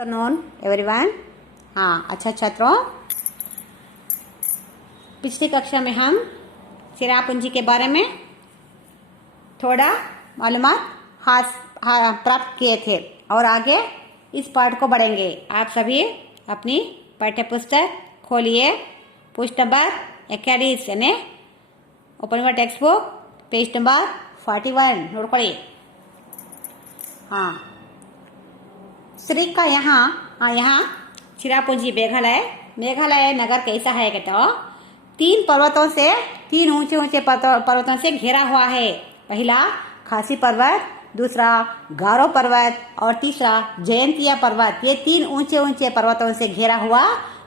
Afternoon everyone. हाँ अच्छा छात्रों, पिछली कक्षा में हम चिरापुंजी के बारे में थोड़ा मालूमात प्राप्त किए थे और आगे इस पाठ को बढ़ेंगे। आप सभी अपनी पाठ्य पुस्तक खोलिए, पुष्ट नंबर 41 यानी open your text book, page number 41 नोड़ಕೊಳ್ಳಿ। हाँ, श्री का यहाँ चिरापुंजी मेघालय नगर कैसा है कहते हो? तीन ऊंचे ऊंचे पर्वतों से घिरा हुआ है। पहला खासी पर्वत, दूसरा गारो पर्वत और तीसरा जयंतिया पर्वत। ये तीन ऊंचे ऊंचे पर्वतों से घिरा हुआ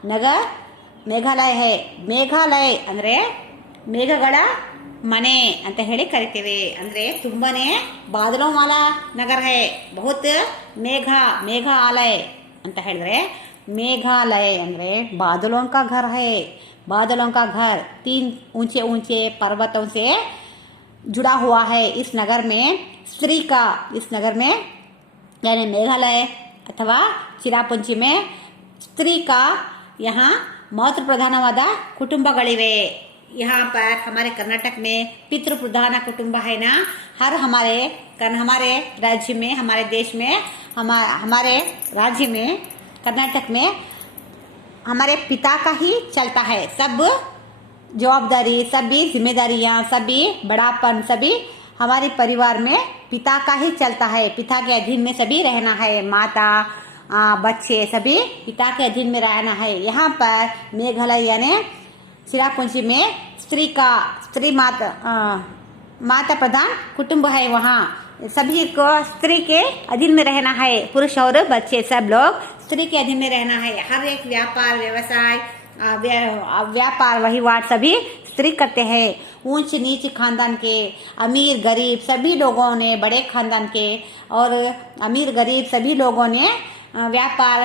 नगर मेघालय है। ಮೇಘಾಲಯ ಅಂದ್ರೆ ಮೇಘಗಳ ಮನೆ ಅಂತ ಹೇಳಿ ಕರಿತೇವೆ। ಅಂದ್ರೆ ತುಂಬಾನೇ ಬಾದಲೋं वाला नगर है। बहुत ಮೇಘಾಲಯ ಅಂತ ಹೇಳಿದ್ರೆ ಮೇಘಾಲಯ ಅಂದ್ರೆ बादलों का घर है। बादलों का घर तीन ऊंचे ऊंचे पर्वतों से जुड़ा हुआ है। इस नगर में यानी मेघालय अथवा चिरापुंजी में स्त्री का यहाँ मातृ प्रधानवाद कुटुंबಗಳಿವೆ। यहाँ पर हमारे कर्नाटक में पितृ प्रधान कुटुंब है ना। हमारे राज्य में, हमारे देश में, हमारे राज्य में कर्नाटक में हमारे पिता का ही चलता है। सब जवाबदारी, सभी जिम्मेदारियां, सभी बड़ापन, सभी हमारे परिवार में पिता का ही चलता है। पिता के अधीन में सभी रहना है। माता, बच्चे सभी पिता के अधीन में रहना है। यहाँ पर मेघालय यानी चिरापुंजी में स्त्री माता प्रधान कुटुंब है। वहाँ सभी को स्त्री के अधीन में रहना है। पुरुष और बच्चे सब लोग स्त्री के अधीन में रहना है। हर एक व्यापार, व्यवसाय, व्यापार वहीवाट सभी स्त्री करते हैं। ऊंच नीच खानदान के, अमीर गरीब सभी लोगों ने, बड़े खानदान के और अमीर गरीब सभी लोगों ने ವ್ಯಾಪಾರ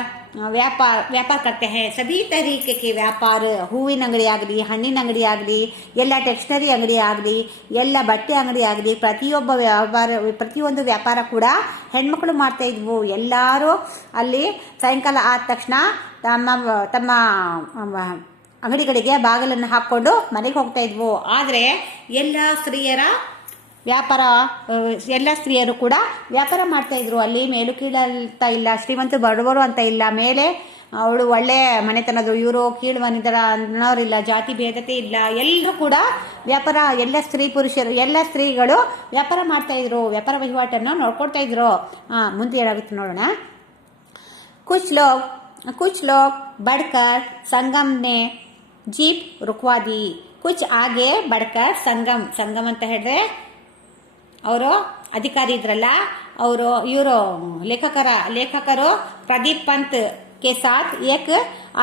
करते हैं। सभी तरीके के व्यापार, ಹೂವಿನ ಅಂಗಡಿ ಆಗಲಿ, ಹಣ್ಣಿನ ಅಂಗಡಿ ಆಗಲಿ, ಎಲ್ಲ ಟೆಕ್ಸ್ಟರಿ ಅಂಗಡಿ ಆಗಲಿ, ಎಲ್ಲ ಬಟ್ಟೆ ಅಂಗಡಿ ಆಗಲಿ, ಪ್ರತಿಯೊಂದು ವ್ಯಾಪಾರ ಕೂಡ ಹೆಣ್ಮಕ್ಳು ಮಾಡ್ತಾ ಇದ್ವು। ಎಲ್ಲರೂ ಅಲ್ಲಿ ಸಾಯಂಕಾಲ ಆದ ತಕ್ಷಣ ತಮ್ಮ ಅಂಗಡಿಗಳಿಗೆ ಬಾಗಿಲನ್ನು ಹಾಕೊಂಡು ಮನೆಗೆ ಹೋಗ್ತಾ ಇದ್ವು। ಆದರೆ ಎಲ್ಲ ಸ್ತ್ರೀಯರು ಕೂಡ ವ್ಯಾಪಾರ ಮಾಡ್ತಾ ಇದ್ರು। ಅಲ್ಲಿ ಮೇಲು ಕೀಳಂತ ಇಲ್ಲ, ಶ್ರೀಮಂತ ಬಡವರು ಅಂತ ಇಲ್ಲ, ಮೇಲೆ ಅವಳು ಒಳ್ಳೆ ಮನೆತನದು, ಇವರು ಕೀಳು ಅನ್ನೋರಿಲ್ಲ, ಜಾತಿ ಭೇದತೆ ಇಲ್ಲ, ಎಲ್ಲರೂ ಕೂಡ ವ್ಯಾಪಾರ, ಎಲ್ಲ ಸ್ತ್ರೀಗಳು ವ್ಯಾಪಾರ ಮಾಡ್ತಾ ಇದ್ರು, ವ್ಯಾಪಾರ ವಹಿವಾಟನ್ನು ನೋಡ್ಕೊಳ್ತಾ ಇದ್ರು। ಮುಂದೆ ಏನಾಗುತ್ತೆ ನೋಡೋಣ। कुछ लोग बढ़कर संगम ने जीप रुकवा दी। कुछ आगे बढ़कर संगम ಅಂತ ಹೇಳಿದ್ರೆ ಅವರು ಅಧಿಕಾರಿ ಇದ್ರಲ್ಲ, ಇವರು ಲೇಖಕರು ಪ್ರದೀಪ್ पंत के साथ एक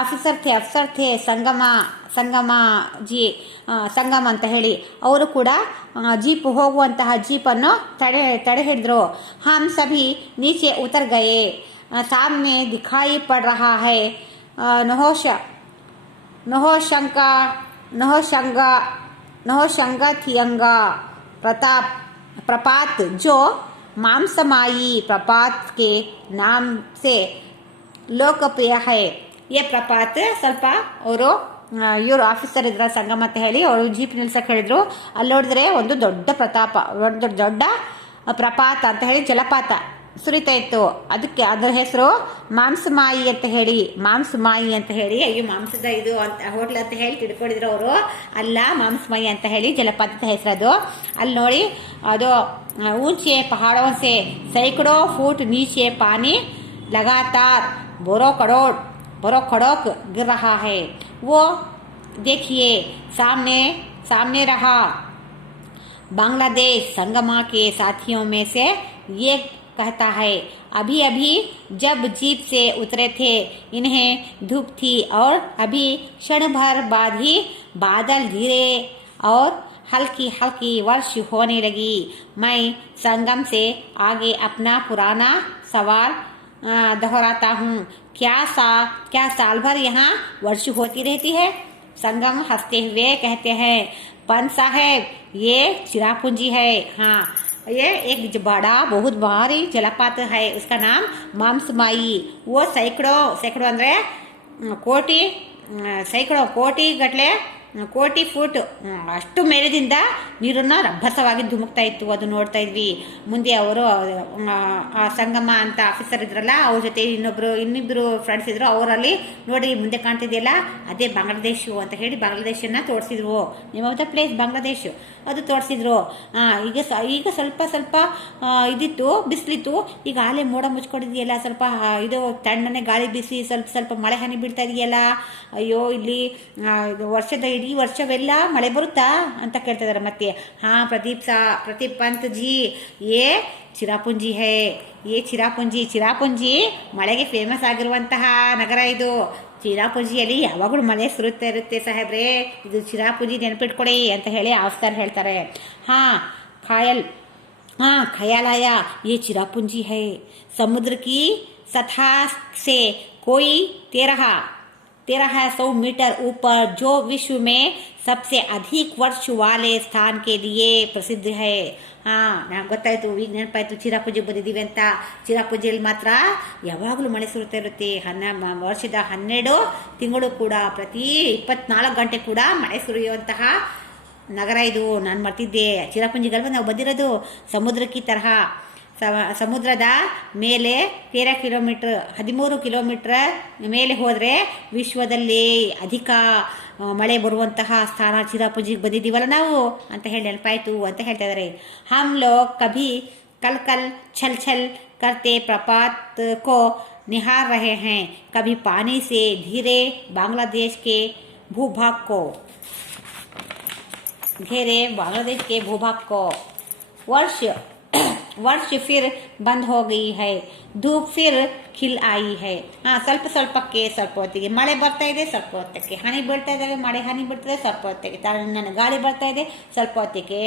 अफसर थे ಸಂಗಮ ಅಂತ ಹೇಳಿ। ಅವರು ಕೂಡ ಜೀಪ್ ಹೋಗುವಂತಹ ಜೀಪನ್ನು ತಡೆ ಹಿಡಿದ್ರು। हम सभी नीचे उतर गए। सामने दिखाई पड़ रहा है नहोशंगा प्रपात, जो मांसमाई प्रपात के नाम से लोकप्रिय है। ये प्रपात ಸ್ವಲ್ಪ ಅವರು ಇವರು ಆಫೀಸರ್ ಇದ್ರ ಸಂಗಮ ಅಂತ ಹೇಳಿ ಅವರು ಜೀಪ್ ನಿಲ್ಸಕ್ಕೆ ಹೇಳಿದ್ರು। ಅಲ್ಲಿ ನೋಡಿದ್ರೆ ಒಂದು ದೊಡ್ಡ ಪ್ರಪಾತ ಅಂತ ಹೇಳಿ ಜಲಪಾತ ಸುರಿತಾ ಇತ್ತು। ಅದಕ್ಕೆ ಅದರ ಹೆಸರು ಮಾಂಸಮಾಯಿ ಅಂತ ಹೇಳಿ ಅಯ್ಯೋ ಮಾಂಸದ ಇದು ಅಂತ ಹೋಟ್ಲ್ ಅಂತ ಹೇಳಿ ತಿಳ್ಕೊಂಡಿದ್ರು ಅವರು। ಅಲ್ಲ, ಮಾಂಸಮಾಯಿ ಅಂತ ಹೇಳಿ ಜಲಪಾತದ ಹೆಸರದು। ಅಲ್ಲಿ ನೋಡಿ, ಅದು ऊंचे पहाड़ों से सैकड़ों फुट नीचे पानी लगातार बोरो-खड़ोक गिर रहा है। वो देखिए सामने रहा। बांग्लादेश संगमा के साथियों में से ये कहता है, अभी जब जीप से उतरे थे इन्हें धूप थी और अभी क्षण भर बाद ही बादल घिरे और हल्की वर्ष होने लगी। मैं संगम से आगे अपना पुराना सवाल दोहराता हूँ, क्या साल भर यहाँ वर्ष होती रहती है? संगम हंसते हुए कहते हैं, पंत साहब ये चिरापुंजी है। हाँ, ये एक बड़ा बहुत भारी जलपात है, उसका नाम मामसमाई। वो सैकड़ों सैकड़ों ಅಂದ್ರೆ ಕೋಟಿ ಸೈಕಡೋ ಕೋಟಿ ಗಟ್ಟಲೆ ಕೋಟಿ ಫೂಟ್ ಅಷ್ಟು ಮೇಲದಿಂದ ನೀರನ್ನು ರಭಸವಾಗಿ ಧುಮುಕ್ತಾ ಇತ್ತು. ಅದು ನೋಡ್ತಾ ಇದ್ವಿ. ಮುಂದೆ ಅವರು ಆ ಸಂಗಮ ಅಂತ ಆಫೀಸರ್ ಇದ್ರಲ್ಲ, ಅವ್ರ ಜೊತೆ ಇನ್ನಿಬ್ರು ಫ್ರೆಂಡ್ಸ್ ಇದ್ರು. ಅವರಲ್ಲಿ ನೋಡಿ ಮುಂದೆ ಕಾಣ್ತಿದೆಯಲ್ಲ, ಅದೇ ಬಾಂಗ್ಲಾದೇಶು ಅಂತ ಹೇಳಿ ಬಾಂಗ್ಲಾದೇಶನ್ನ ತೋರಿಸಿದ್ರು. Name of the place Bangladesh, ಅದು ತೋರಿಸಿದ್ರು. ಈಗ ಸ್ವಲ್ಪ ಸ್ವಲ್ಪ ಇದಿತ್ತು, ಬಿಸಿಲಿತ್ತು. ಈಗ ಆಲೆ ಮೋಡ ಮುಚ್ಕೊಂಡಿದೆಯಲ್ಲ, ಸ್ವಲ್ಪ ಇದು ತಣ್ಣನೆ ಗಾಳಿ ಬೀಸಿ ಸ್ವಲ್ಪ ಸ್ವಲ್ಪ ಮಳೆ ಹನಿ ಬೀಳ್ತಾ ಇದೆಯಲ್ಲ. ಅಯ್ಯೋ, ಇಲ್ಲಿ ಇಡೀ ವರ್ಷವೆಲ್ಲ ಮಳೆ ಬರುತ್ತಾ ಅಂತ ಕೇಳ್ತಾ ಇದಾರೆ. ಮತ್ತೆ ಪ್ರದೀಪ್ ಪಂತ್ ಜಿ, ಏ ಚಿರಾಪುಂಜಿ ಹೇ, ಚಿರಾಪುಂಜಿ ಮಳೆಗೆ ಫೇಮಸ್ ಆಗಿರುವಂತಹ ನಗರ ಇದು. ಚಿರಾಪುಂಜಿಯಲ್ಲಿ ಯಾವಾಗಲೂ ಮಳೆ ಸುರುತ್ತಾ ಇರುತ್ತೆ ಸಾಹೇಬ್ರೆ, ಇದು ಚಿರಾಪುಂಜಿ ನೆನಪಿಟ್ಕೊಡಿ ಅಂತ ಹೇಳಿ ಆಫ್ಸರ್ ಹೇಳ್ತಾರೆ. ख्याल आया ये चिरापुंजी है, समुद्र की सतह से कोई 1300 मीटर ऊपर, जो विश्व में सबसे अधिक वर्ष वाले स्थान के लिए प्रसिद्ध है. ನಂಗೆ ಗೊತ್ತಾಯ್ತು, ಈಗ ನೆನಪಾಯ್ತು ಚಿರಾಪುಂಜಿ ಬಂದಿದ್ದೀವಿ ಅಂತ. ಚಿರಾಪುಂಜಿಯಲ್ಲಿ ಮಾತ್ರ ಯಾವಾಗಲೂ ಮಳೆ ಸುರುತ್ತಾ ಇರುತ್ತೆ. ವರ್ಷದ 12 ತಿಂಗಳು ಕೂಡ ಪ್ರತಿ 24 ಗಂಟೆ ಕೂಡ ಮಳೆ ಸುರಿಯುವಂತಹ ನಗರ ಇದು. ನಾನು ಮರ್ತಿದ್ದೆ, ಚಿರಾಪುಂಜಿಗಲ್ವ ನಾವು ಬಂದಿರೋದು. ಸಮುದ್ರಕ್ಕೆ ತರಹ ಸಮುದ್ರದ ಮೇಲೆ 13 ಕಿಲೋಮೀಟರ್ ಮೇಲೆ ಹೋದರೆ ವಿಶ್ವದಲ್ಲಿ ಅಧಿಕ ಮಳೆ ಬರುವಂತಹ ಸ್ಥಾನ ಚಿರಾಪುಂಜಿಗೆ ಬಂದಿದ್ದೀವಲ್ಲ ನಾವು ಅಂತ ಹೇಳಿ ನೆನಪಾಯಿತು ಅಂತ ಹೇಳ್ತಾ ಇದ್ದಾರೆ. ಹಮ್ ಲೋಗ್ ಕಭಿ ಕಲ್ ಛಲ್ करते प्रपात को निहार रहे हैं, कभी पानी से घिरे बांग्लादेश के भूभाग को वर्ष फिर बंद हो गई है, धूप फिर खिल आई है. ಸ್ವಲ್ಪ ಹೊತ್ತಿಗೆ ಮಳೆ ಬರ್ತಾ ಇದೆ, ಸ್ವಲ್ಪ ಹೊತ್ತಿಗೆ ಹನಿ ಬೀಳ್ತಾ ಇದ್ದಾವೆ, ಮಳೆ ಹನಿ ಬೀಳ್ತದೆ, ಸ್ವಲ್ಪ ಹೊತ್ತಿಗೆ ತಣ್ಣನೆ ಗಾಳಿ ಬರ್ತಾ ಇದೆ, ಸ್ವಲ್ಪ ಹೊತ್ತಿಗೆ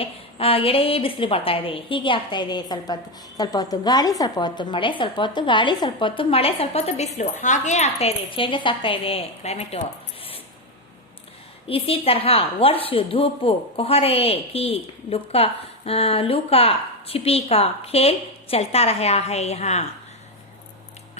ಎಡೆ ಬಿಸಿಲು ಬರ್ತಾ ಇದೆ. ಹೀಗೆ ಆಗ್ತಾ ಇದೆ. ಸ್ವಲ್ಪ ಹೊತ್ತು ಗಾಳಿ, ಸ್ವಲ್ಪ ಹೊತ್ತು ಮಳೆ, ಸ್ವಲ್ಪ ಹೊತ್ತು ಗಾಳಿ, ಸ್ವಲ್ಪ ಹೊತ್ತು ಮಳೆ, ಸ್ವಲ್ಪ ಹೊತ್ತು ಬಿಸಿಲು, ಹಾಗೇ ಆಗ್ತಾ ಇದೆ. ಚೇಂಜಸ್ ಆಗ್ತಾ ಇದೆ ಕ್ಲೈಮೇಟು. इसी तरह वर्ष धूप कोहरे की लुका छिपी का खेल चलता रहा है. यहाँ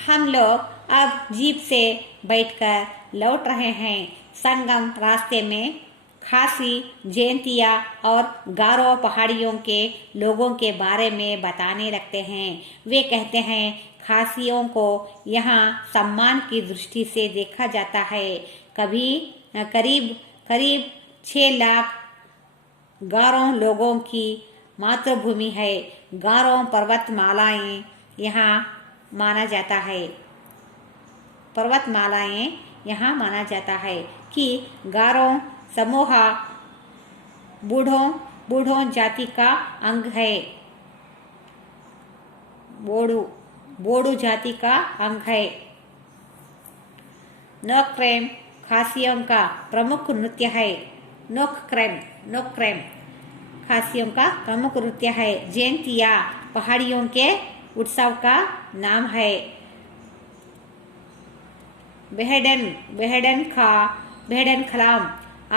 हम लोग अब जीप से बैठकर लौट रहे हैं. संगम रास्ते में खासी जयंतिया और गारो पहाड़ियों के लोगों के बारे में बताने लगते हैं. वे कहते हैं खासियों को यहाँ सम्मान की दृष्टि से देखा जाता है. करीब 6 लाख गारो लोगों की मातृभूमि है. गारो पर्वतमालाएं यहाँ माना जाता है कि गारो समूह बूढ़ों जाति का अंग है. बोडो जाति का अंग है. नोक्रेम खासियों का प्रमुख नृत्य है. नोक्रेम खासियों का प्रमुख नृत्य है. जयंतिया पहाड़ियों के उत्सव का नाम है. बेहडन खलाम.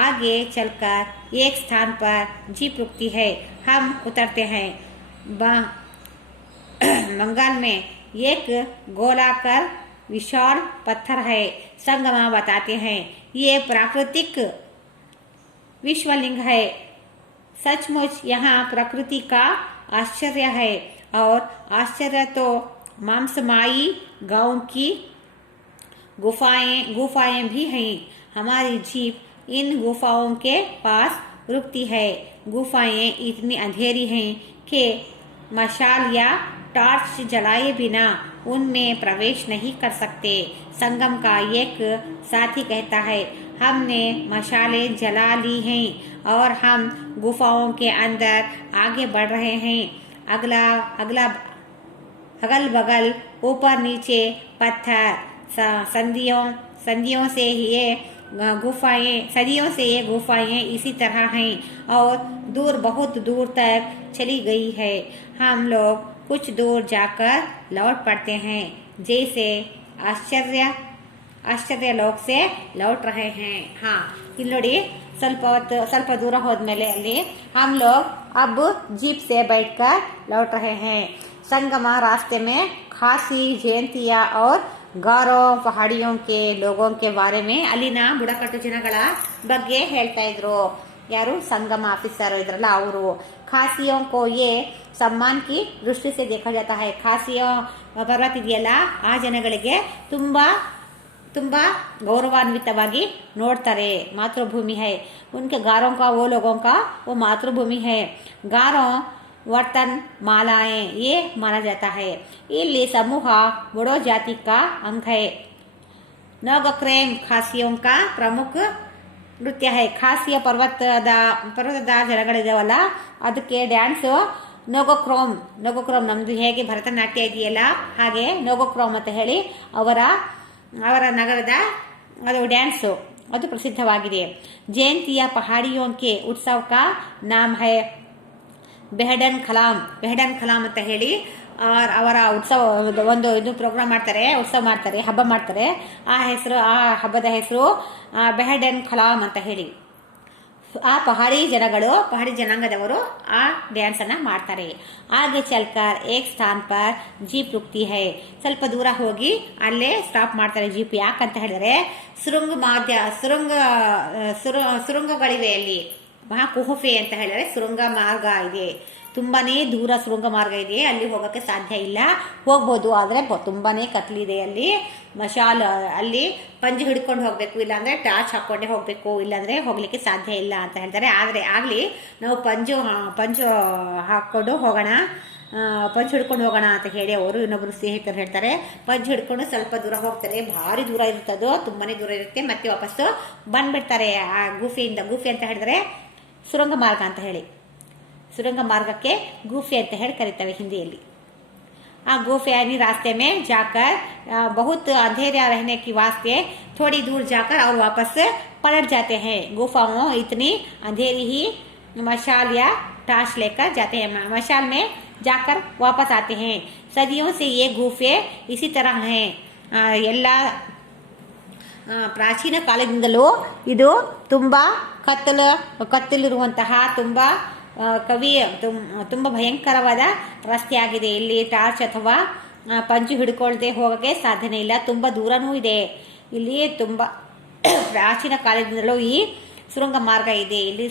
आगे चलकर एक स्थान पर जीप रुकती है. हम उतरते हैं. बंगाल में एक गोलाकार विशाल पत्थर है. संगमा बताते हैं ये प्राकृतिक विश्वलिंग है. सचमुच यहाँ प्रकृति का आश्चर्य है. और आश्चर्य तो मामसमाई गांव की गुफाएं भी हैं. हमारी जीप इन गुफाओं के पास रुकती है. गुफाएं इतनी अंधेरी हैं कि मशाल या टॉर्च जलाए बिना उनमें प्रवेश नहीं कर सकते. संगम का एक साथी कहता है हमने मशालें जला ली हैं और हम गुफाओं के अंदर आगे बढ़ रहे हैं. अगल बगल ऊपर नीचे पत्थर, सदियों से ये गुफाएं इसी तरह हैं और बहुत दूर तक चली गई है. हम लोग कुछ दूर जाकर लौट पड़ते हैं. जैसे आश्चर्य लोक से लौट रहे हैं। हाँ, ಇಲ್ಲಿ ನೋಡಿ, ಸ್ವಲ್ಪ दूर ಹೋದ್ಮೇಲೆ ಅಲ್ಲಿ हम लोग अब जीप से बैठकर लौट रहे हैं। संगमा रास्ते में खासी जयंतिया और गारो पहाड़ियों के लोगों के बारे में ಅಲ್ಲಿನ ಬುಡಕಟ್ಟು ಜನಗಳ ಬಗ್ಗೆ ಹೇಳ್ತಾ ಇದ್ರು। ಯಾರು? ಸಂಗಮ ಆಫೀಸರ್ ಇದ್ರಲ್ಲ ಅವರು। खासियों को ये सम्मान की दृष्टि से देखा जाता है। खासियों ಪರ್ವತ ಇದೆಯಲ್ಲ, ಆ ಜನಗಳಿಗೆ ತುಂಬಾ गौरवान्वितವಾಗಿ ನೋಡ್ತಾರೆ। मातृभूमि है उनके गारों का, वो लोगों का वो मातृभूमि है। गारों वर्तन मालाएं ये माना जाता है। ಇಲ್ಲಿ समूह बड़ो जाति का अंग है। नौगक्रेम खासियों का प्रमुख ನೃತ್ಯ है। ಖಾಸಿಯ ಪರ್ವತದ ಜನಗಳಿದಾವಲ್ಲ, ಅದಕ್ಕೆ ಡ್ಯಾನ್ಸು ನೋಗೋಕ್ರೋಮ್ ನಮ್ದು ಹೇಗೆ ಭರತನಾಟ್ಯ ಇದೆಯಲ್ಲ ಹಾಗೆ ನೋಗೋಕ್ರೋಮ್ ಅಂತ ಹೇಳಿ ಅವರ ನಗರದ ಅದು ಡ್ಯಾನ್ಸು, ಅದು ಪ್ರಸಿದ್ಧವಾಗಿದೆ। ಜಯಂತಿಯ ಪಹಾಡಿಯೋಂಕೆ ಉತ್ಸವ ಕಾ ನಾಮ್ ಹೈ ಬೆಹಡನ್ ಖಲಾಮ್ ಅಂತ ಹೇಳಿ ಅವರ ಉತ್ಸವ ಇದು ಪ್ರೋಗ್ರಾಮ್ ಮಾಡ್ತಾರೆ, ಉತ್ಸವ ಮಾಡ್ತಾರೆ, ಹಬ್ಬ ಮಾಡ್ತಾರೆ। ಆ ಹಬ್ಬದ ಹೆಸರು ಬೆಹಡನ್ ಖಲಾಮ್ ಅಂತ ಹೇಳಿ। ಆ ಪಹಾಡಿ ಜನಾಂಗದವರು ಆ ಡ್ಯಾನ್ಸ್ ಅನ್ನ ಮಾಡ್ತಾರೆ। ಆಗೆ ಚಲ್ಕರ್ ಏಕ್ ಸ್ಥಾನ್ ಪರ್ ಜೀಪ್ ರುಕ್ತಿ ಹೈ, ಸ್ವಲ್ಪ ದೂರ ಹೋಗಿ ಅಲ್ಲೇ ಸ್ಟಾಪ್ ಮಾಡ್ತಾರೆ ಜೀಪ್। ಯಾಕಂತ ಹೇಳಿದ್ರೆ ಸುರಂಗಗಳಿವೆ ಅಲ್ಲಿ, ಮಹಾ ಕುಹುಫೆ ಅಂತ ಹೇಳಿದ್ರೆ ಸುರಂಗ ಮಾರ್ಗ ಇದೆ, ತುಂಬಾನೇ ದೂರ ಸುರಂಗ ಮಾರ್ಗ ಇದೆ, ಅಲ್ಲಿ ಹೋಗಕ್ಕೆ ಸಾಧ್ಯ ಇಲ್ಲ। ಹೋಗ್ಬೋದು, ಆದ್ರೆ ತುಂಬಾನೇ ಕತ್ಲಿದೆ ಅಲ್ಲಿ। ಮಶಾಲ್ ಅಲ್ಲಿ ಪಂಜು ಹಿಡ್ಕೊಂಡು ಹೋಗ್ಬೇಕು, ಇಲ್ಲಾಂದ್ರೆ ಟಾರ್ಚ್ ಹಾಕೊಂಡೇ ಹೋಗ್ಬೇಕು, ಇಲ್ಲಾಂದ್ರೆ ಹೋಗ್ಲಿಕ್ಕೆ ಸಾಧ್ಯ ಇಲ್ಲ ಅಂತ ಹೇಳ್ತಾರೆ। ಆಗ್ಲಿ ನಾವು ಪಂಜು ಹಾಕೊಂಡು ಹೋಗೋಣ, ಪಂಚು ಹಿಡ್ಕೊಂಡು ಹೋಗೋಣ ಅಂತ ಹೇಳಿ ಅವರು ಇನ್ನೊಬ್ರು ಸ್ನೇಹಿತರು ಹೇಳ್ತಾರೆ। ಪಂಚು ಹಿಡ್ಕೊಂಡು ಸ್ವಲ್ಪ ದೂರ ಹೋಗ್ತಾರೆ, ಭಾರಿ ದೂರ ಇರುತ್ತದೋ, ತುಂಬಾನೇ ದೂರ ಇರುತ್ತೆ, ಮತ್ತೆ ವಾಪಸ್ಸು ಬಂದ್ಬಿಡ್ತಾರೆ ಆ ಗೂಫೆ ಅಂತ ಹೇಳಿದ್ರೆ ಸುರಂಗ ಮಾರ್ಗ ಅಂತ ಹೇಳಿ, सुरंग मार्ग के गुफे ಅಂತ ಹೇಳಿ ಕರೀತಾರೆ ಹಿಂದಿಯಲ್ಲಿ। आ गुफे यानी रास्ते में जाकर बहुत अंधेरा रहने की वास्ते थोड़ी दूर जाकर और वापस पलट जाते हैं। गुफाओं इतनी अंधेरी ही मशाल या टार्च लेकर जाते हैं, मशाल में जाकर वापस आते हैं। सदियों से ये गुफे इसी तरह हैं। ಎಲ್ಲ ಪ್ರಾಚೀನ ಕಾಲದಿಂದಲೂ ಇದು ತುಂಬಾ ಕತ್ತಲಿರುವಂತಹ ತುಂಬಾ ತುಂಬ ಭಯಂಕರವಾದ ರಸ್ತೆ ಆಗಿದೆ। ಇಲ್ಲಿ ಟಾರ್ಚ್ ಅಥವಾ ಪಂಚು ಹಿಡ್ಕೊಳ್ದೆ ಹೋಗಕ್ಕೆ ಸಾಧ್ಯನೇ ಇಲ್ಲ, ತುಂಬಾ ದೂರನೂ ಇದೆ। ಇಲ್ಲಿ ತುಂಬಾ ಪ್ರಾಚೀನ ಕಾಲದಿಂದಲೂ ಈ ಸುರಂಗ ಮಾರ್ಗ ಇದೆ, ಇಲ್ಲಿ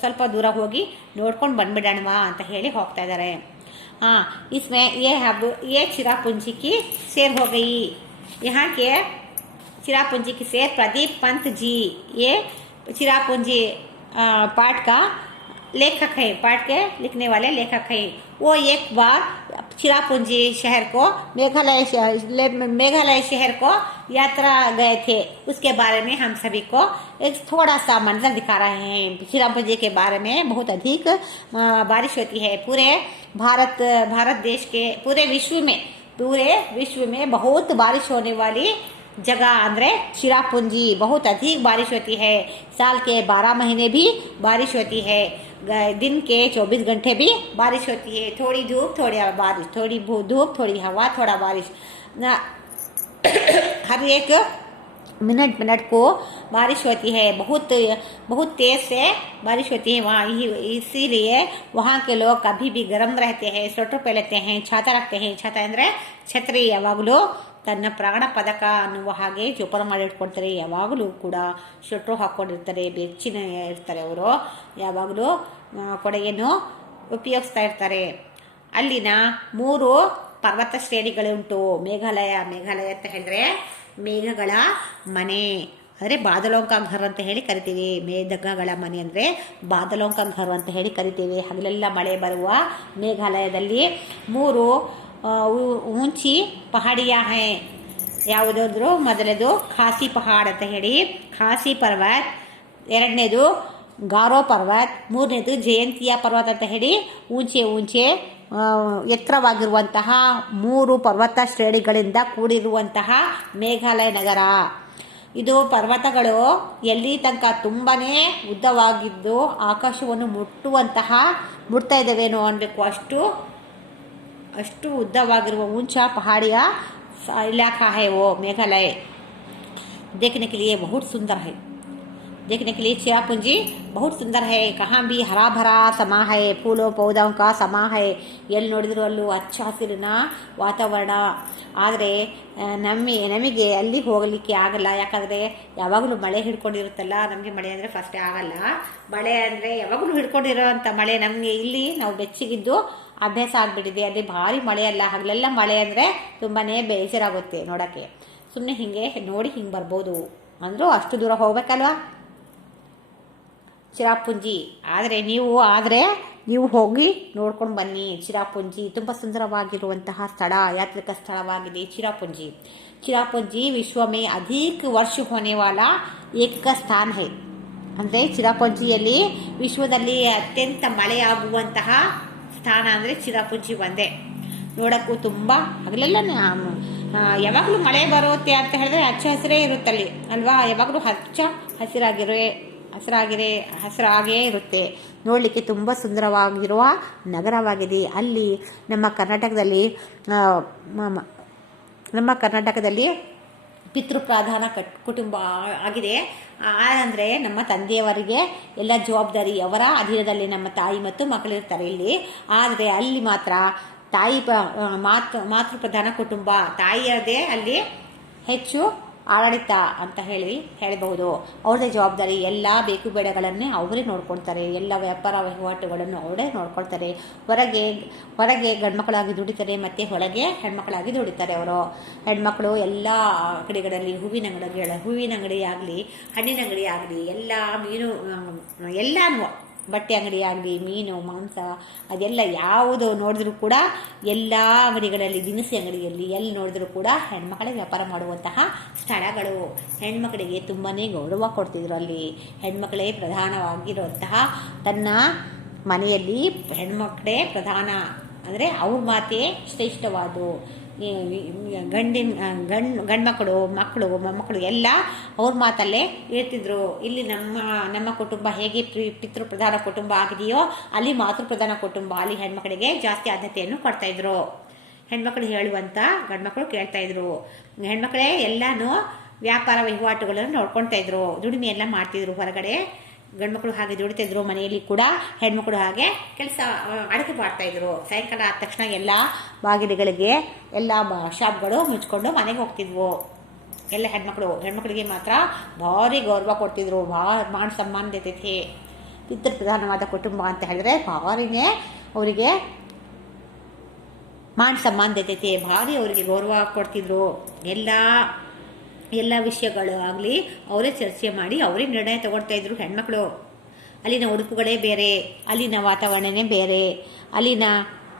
ಸ್ವಲ್ಪ ದೂರ ಹೋಗಿ ನೋಡ್ಕೊಂಡು ಬಂದ್ಬಿಡೋಣವಾ ಅಂತ ಹೇಳಿ ಹೋಗ್ತಾ ಇದ್ದಾರೆ। इसमें ये चिरापुंजी की सैर हो गई। यहाँ के चिरापुंजी की सैर प्रदीप पंत जी, ये चिरापुंजी पाठ का लेखक है, पाठ के लिखने वाले लेखक है। वो एक बार चिरापुंजी शहर को मेघालय शहर को यात्रा गए थे, उसके बारे में हम सभी को एक थोड़ा सा मंजर दिखा रहे हैं। चिरापुंजी के बारे में बहुत अधिक बारिश होती है। पूरे भारत देश के पूरे विश्व में बहुत बारिश होने वाली जगह अंदर चिरापुंजी, बहुत अधिक बारिश होती है। साल के 12 महीने भी बारिश होती है, दिन के 24 घंटे भी बारिश होती है। थोड़ी धूप थोड़ी बारिश, थोड़ी धूप थोड़ी हवा थोड़ा बारिश, हर एक मिनट को बारिश होती है। बहुत तेज से बारिश होती है वहाँ, इसीलिए वहाँ के लोग कभी भी गर्म रहते हैं, स्वेटर पहनते हैं, छाता रखते हैं। छाता ಅಂದ್ರೆ ಛತ್ರಿ, ಯಾವಾಗಲೂ ತನ್ನ ಪ್ರಾಣ ಪದಕ ಅನ್ನುವ ಹಾಗೆ ಜೋಪಾನ ಮಾಡಿ ಇಟ್ಕೊಳ್ತಾರೆ, ಯಾವಾಗಲೂ ಕೂಡ ಸ್ವೆಟ್ರು ಹಾಕ್ಕೊಂಡಿರ್ತಾರೆ, ಬೆಚ್ಚಿನ ಇರ್ತಾರೆ ಅವರು, ಯಾವಾಗಲೂ ಕೊಡೆಯನ್ನು ಉಪಯೋಗಿಸ್ತಾ ಇರ್ತಾರೆ। ಅಲ್ಲಿನ 3 ಪರ್ವತ ಶ್ರೇಣಿಗಳುಂಟು। ಮೇಘಾಲಯ ಅಂತ ಹೇಳಿದ್ರೆ ಮೇಘಗಳ ಮನೆ, ಅಂದರೆ ಬಾದಲೋಂಕ ಘರ್ ಅಂತ ಹೇಳಿ ಕರಿತೀವಿ। ಮೇಘಗಳ ಮನೆ ಅಂದರೆ ಬಾದಲೋಂಕ ಘರ್ ಅಂತ ಹೇಳಿ ಕರಿತೀವಿ। ಹಗಲೆಲ್ಲ ಮಳೆ ಬರುವ ಮೇಘಾಲಯದಲ್ಲಿ 3 ಊಂಚಿ ಪಹಾಡಿಯಾ ಹೈ। ಯಾವುದಾದ್ರು ಮೊದಲನೇದು ಖಾಸಿ ಪಹಾಡ್ ಅಂತ ಹೇಳಿ ಖಾಸಿ ಪರ್ವತ್, ಎರಡನೇದು ಗಾರೋ ಪರ್ವತ್, ಮೂರನೇದು ಜಯಂತಿಯ ಪರ್ವತ ಅಂತ ಹೇಳಿ ಊಂಚೆ ಎತ್ತರವಾಗಿರುವಂತಹ 3 ಪರ್ವತ ಶ್ರೇಣಿಗಳಿಂದ ಕೂಡಿರುವಂತಹ ಮೇಘಾಲಯ ನಗರ। ಇದು ಪರ್ವತಗಳು ಎಲ್ಲಿ ತನಕ ತುಂಬಾನೇ ಉದ್ದವಾಗಿದ್ದು ಆಕಾಶವನ್ನು ಮುಟ್ತಾ ಇದ್ದಾವೇನೋ ಅನ್ಬೇಕು, ಅಷ್ಟು ಉದ್ದವಾಗಿರುವ ಊಂಚಾ ಪಹಾಡಿಯ ಇಲಾಖಾ ಹೈ ಓ ಮೇಘಾಲಯ। देखने के लिए बहुत सुंदर है। देखने के लिए चिरापुंजी बहुत सुंदर है। कहाँ भी हरा भरा समा है, फूलों पौधों का समा है। ಎಲ್ಲಿ ನೋಡಿದ್ರು ಅಲ್ಲೂ ಹಚ್ಚ ಹಸಿರಿನ ವಾತಾವರಣ. ಆದರೆ ನಮಗೆ ಅಲ್ಲಿ ಹೋಗಲಿಕ್ಕೆ ಆಗಲ್ಲ. ಯಾಕಂದರೆ ಯಾವಾಗಲೂ ಮಳೆ ಹಿಡ್ಕೊಂಡಿರುತ್ತಲ್ಲ, ನಮಗೆ ಮಳೆ ಅಂದರೆ ಫಸ್ಟೇ ಆಗಲ್ಲ. ಮಳೆ ಅಂದರೆ ಯಾವಾಗಲೂ ಹಿಡ್ಕೊಂಡಿರೋವಂಥ ಮಳೆ ನಮಗೆ ಇಲ್ಲಿ ನಾವು ಬೆಚ್ಚಗಿದ್ದು ಅಭ್ಯಾಸ ಆಗಿಬಿಟ್ಟಿದೆ. ಅಲ್ಲಿ ಭಾರಿ ಮಳೆ ಅಲ್ಲ, ಹಗಲೆಲ್ಲ ಮಳೆ ಅಂದರೆ ತುಂಬಾ ಬೇಜಾರಾಗುತ್ತೆ ನೋಡೋಕ್ಕೆ. ಸುಮ್ಮನೆ ಹೀಗೆ ನೋಡಿ ಹಿಂಗೆ ಬರ್ಬೋದು ಅಂದರೂ ಅಷ್ಟು ದೂರ ಹೋಗ್ಬೇಕಲ್ವಾ ಚಿರಾಪುಂಜಿ. ಆದರೆ ನೀವು ಹೋಗಿ ನೋಡ್ಕೊಂಡು ಬನ್ನಿ. ಚಿರಾಪುಂಜಿ ತುಂಬ ಸುಂದರವಾಗಿರುವಂತಹ ಸ್ಥಳ, ಯಾತ್ರಿಕ ಸ್ಥಳವಾಗಿದೆ ಚಿರಾಪುಂಜಿ. ಚಿರಾಪುಂಜಿ ವಿಶ್ವ ಮೇ ಅಧಿಕ ವರ್ಷ ಹೋನೆ ವಾಲಾ ಏಕ ಸ್ಥಾನ ಹೈ. ಅಂದರೆ ಚಿರಾಪುಂಜಿಯಲ್ಲಿ ವಿಶ್ವದಲ್ಲಿ ಅತ್ಯಂತ ಮಳೆಯಾಗುವಂತಹ ಸ್ಥಾನ ಅಂದರೆ ಚಿರಾಪುಂಜಿ ಒಂದೇ. ನೋಡೋಕ್ಕೂ ತುಂಬ ಹಗಲೆಲ್ಲ ಯಾವಾಗಲೂ ಮಳೆ ಬರುತ್ತೆ ಅಂತ ಹೇಳಿದ್ರೆ ಹಚ್ಚ ಹಸಿರೇ ಇರುತ್ತಲ್ಲಿ ಅಲ್ವಾ. ಯಾವಾಗಲೂ ಹಚ್ಚ ಹಸಿರಾಗೇ ಇರುತ್ತೆ. ನೋಡಲಿಕ್ಕೆ ತುಂಬ ಸುಂದರವಾಗಿರುವ ನಗರವಾಗಿದೆ. ಅಲ್ಲಿ ನಮ್ಮ ಕರ್ನಾಟಕದಲ್ಲಿ ಪಿತೃಪ್ರಧಾನ ಕುಟುಂಬ ಆಗಿದೆ. ಅಂದರೆ ನಮ್ಮ ತಂದೆಯವರಿಗೆ ಎಲ್ಲ ಜವಾಬ್ದಾರಿ ಅವರ ಅಧೀನದಲ್ಲಿ ನಮ್ಮ ತಾಯಿ ಮತ್ತು ಮಕ್ಕಳಿರ್ತಾರೆ ಇಲ್ಲಿ. ಆದರೆ ಅಲ್ಲಿ ಮಾತ್ರ ಮಾತೃಪ್ರಧಾನ ಕುಟುಂಬ, ತಾಯಿಯದೇ ಅಲ್ಲಿ ಹೆಚ್ಚು ಆಡಳಿತ ಅಂತ ಹೇಳಬಹುದು. ಅವ್ರದೇ ಜವಾಬ್ದಾರಿ. ಎಲ್ಲ ಬೇಕು ಬೇಡಗಳನ್ನೇ ಅವರೇ ನೋಡ್ಕೊಳ್ತಾರೆ. ಎಲ್ಲ ವ್ಯಾಪಾರ ವಹಿವಾಟುಗಳನ್ನು ಅವರೇ ನೋಡ್ಕೊಳ್ತಾರೆ. ಹೊರಗೆ ಗಂಡ್ಮಕ್ಕಳಾಗಿ ದುಡಿತಾರೆ ಮತ್ತು ಒಳಗೆ ಹೆಣ್ಮಕ್ಕಳಾಗಿ ದುಡಿತಾರೆ ಅವರು. ಹೆಣ್ಮಕ್ಳು ಎಲ್ಲ ಕಡೆಗಳಲ್ಲಿ ಹೂವಿನ ಅಂಗಡಿ ಆಗಲಿ, ಹಣ್ಣಿನ ಅಂಗಡಿ ಆಗಲಿ, ಎಲ್ಲ ಮೀನು ಎಲ್ಲನೂ, ಬಟ್ಟೆ ಅಂಗಡಿ ಆಗಲಿ, ಮೀನು ಮಾಂಸ ಅದೆಲ್ಲ ಯಾವುದು ನೋಡಿದ್ರೂ ಕೂಡ ಎಲ್ಲ ಅಂಗಡಿಗಳಲ್ಲಿ, ದಿನಸಿ ಅಂಗಡಿಯಲ್ಲಿ ಎಲ್ಲಿ ನೋಡಿದ್ರೂ ಕೂಡ ಹೆಣ್ಮಕ್ಕಳೇ ವ್ಯಾಪಾರ ಮಾಡುವಂತಹ ಸ್ಥಳಗಳು. ಹೆಣ್ಮಕ್ಕಳಿಗೆ ತುಂಬಾ ಗೌರವ ಕೊಡ್ತಿದ್ರು ಅಲ್ಲಿ. ಹೆಣ್ಮಕ್ಕಳೇ ಪ್ರಧಾನವಾಗಿರುವಂತಹ ತನ್ನ ಮನೆಯಲ್ಲಿ ಹೆಣ್ಮಕ್ಕಳೇ ಪ್ರಧಾನ. ಅಂದರೆ ಅವ್ರ ಮಾತೇ ಶ್ರೇಷ್ಠವಾದು. ಗಂಡ್ಮಕ್ಕಳು, ಮಕ್ಕಳು, ಮೊಮ್ಮಕ್ಕಳು ಎಲ್ಲ ಅವ್ರ ಮಾತಲ್ಲೇ ಇರ್ತಿದ್ರು. ಇಲ್ಲಿ ನಮ್ಮ ಕುಟುಂಬ ಹೇಗೆ ಪಿತೃಪ್ರಧಾನ ಕುಟುಂಬ ಆಗಿದೆಯೋ ಅಲ್ಲಿ ಮಾತೃಪ್ರಧಾನ ಕುಟುಂಬ. ಅಲ್ಲಿ ಹೆಣ್ಮಕ್ಕಳಿಗೆ ಜಾಸ್ತಿ ಆದ್ಯತೆಯನ್ನು ಕೊಡ್ತಾಯಿದ್ರು. ಹೆಣ್ಮಕ್ಳು ಹೇಳುವಂಥ ಗಂಡ್ಮಕ್ಕಳು ಕೇಳ್ತಾಯಿದ್ರು. ಹೆಣ್ಮಕ್ಳೇ ಎಲ್ಲನೂ ವ್ಯಾಪಾರ ವಹಿವಾಟುಗಳನ್ನು ನೋಡ್ಕೊಳ್ತಾ ಇದ್ರು. ದುಡಿಮೆ ಎಲ್ಲ ಮಾಡ್ತಿದ್ರು ಹೊರಗಡೆ. ಗಂಡ್ಮಕ್ಳು ಹಾಗೆ ದುಡಿತಿದ್ರು. ಮನೆಯಲ್ಲಿ ಕೂಡ ಹೆಣ್ಮಕ್ಳು ಹಾಗೆ ಕೆಲಸ ಅಡುಗೆ ಮಾಡ್ತಾಯಿದ್ರು. ಸಾಯಂಕಾಲ ಆದ ತಕ್ಷಣ ಎಲ್ಲ ಬಾಗಿಲುಗಳಿಗೆ ಎಲ್ಲ ಶಾಪ್ಗಳು ಮುಚ್ಕೊಂಡು ಮನೆಗೆ ಹೋಗ್ತಿದ್ವು ಎಲ್ಲ ಹೆಣ್ಮಕ್ಳಿಗೆ ಮಾತ್ರ ಭಾರಿ ಗೌರವ ಕೊಡ್ತಿದ್ರು. ಮಾನ ಸಮ್ಮಾನ ದೇತೈತಿ. ಪಿತೃಪ್ರಧಾನವಾದ ಕುಟುಂಬ ಅಂತ ಹೇಳಿದ್ರೆ ಭಾರಿನೇ ಅವರಿಗೆ ಮಾನ ಸಮ್ಮಾನ ದೇತೈತಿ. ಭಾರಿ ಅವರಿಗೆ ಗೌರವ ಕೊಡ್ತಿದ್ರು. ಎಲ್ಲ ವಿಷಯಗಳು ಆಗಲಿ ಅವರೇ ಚರ್ಚೆ ಮಾಡಿ ಅವರೇ ನಿರ್ಣಯ ತಗೊಳ್ತಾ ಇದ್ರು ಹೆಣ್ಮಕ್ಳು. ಅಲ್ಲಿನ ಉಡುಪುಗಳೇ ಬೇರೆ, ಅಲ್ಲಿನ ವಾತಾವರಣನೇ ಬೇರೆ, ಅಲ್ಲಿನ